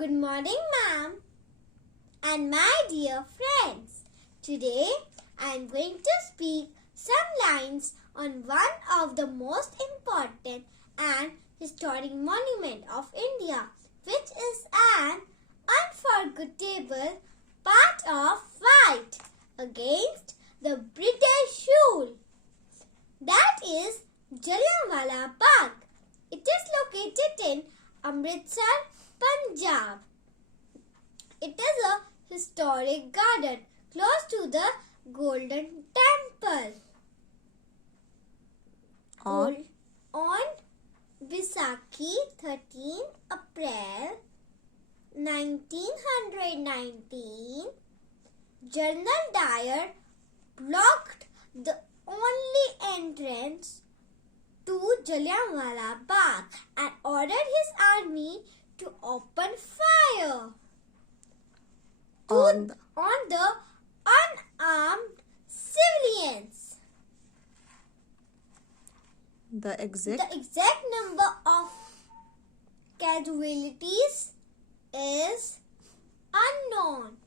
Good morning, ma'am, and my dear friends. Today I am going to speak some lines on one of the most important and historic monument of India, which is an unforgettable part of fight against the British rule. That is Jallianwala Bagh. It is located in Amritsar, Punjab. It is a historic garden close to the Golden Temple. On Vaisakhi 13 April 1919, General Dyer blocked the only entrance to Jallianwala Bagh and ordered his army to open fire on the unarmed civilians. The exact number of casualties is unknown,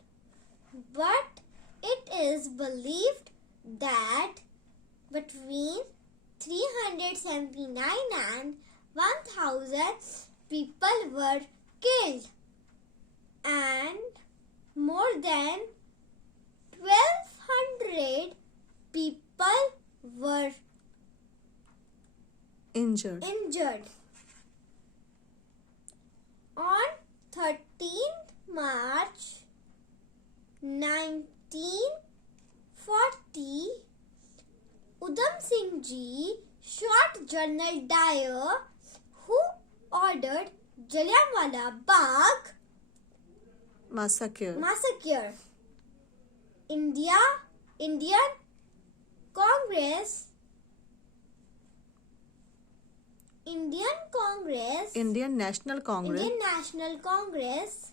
but it is believed that between 379 and 1000 people were killed and more than 1200 people were injured. On 13th March 1940, Udham Singh Ji shot General Dyer, who ordered Jallianwala Bagh massacre. Indian National Congress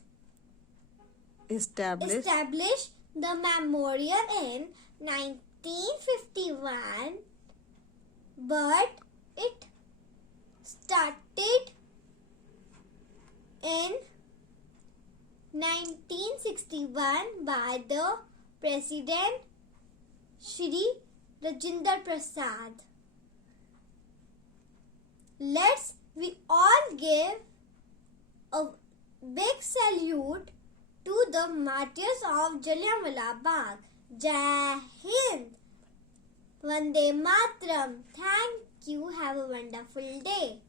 established the memorial in 1951, but it started in 1961 by the President Shri Rajendra Prasad. Let's we all give a big salute to the martyrs of Jallianwala Bagh. Jai Hind. Vande Mataram. Thank you. Have a wonderful day.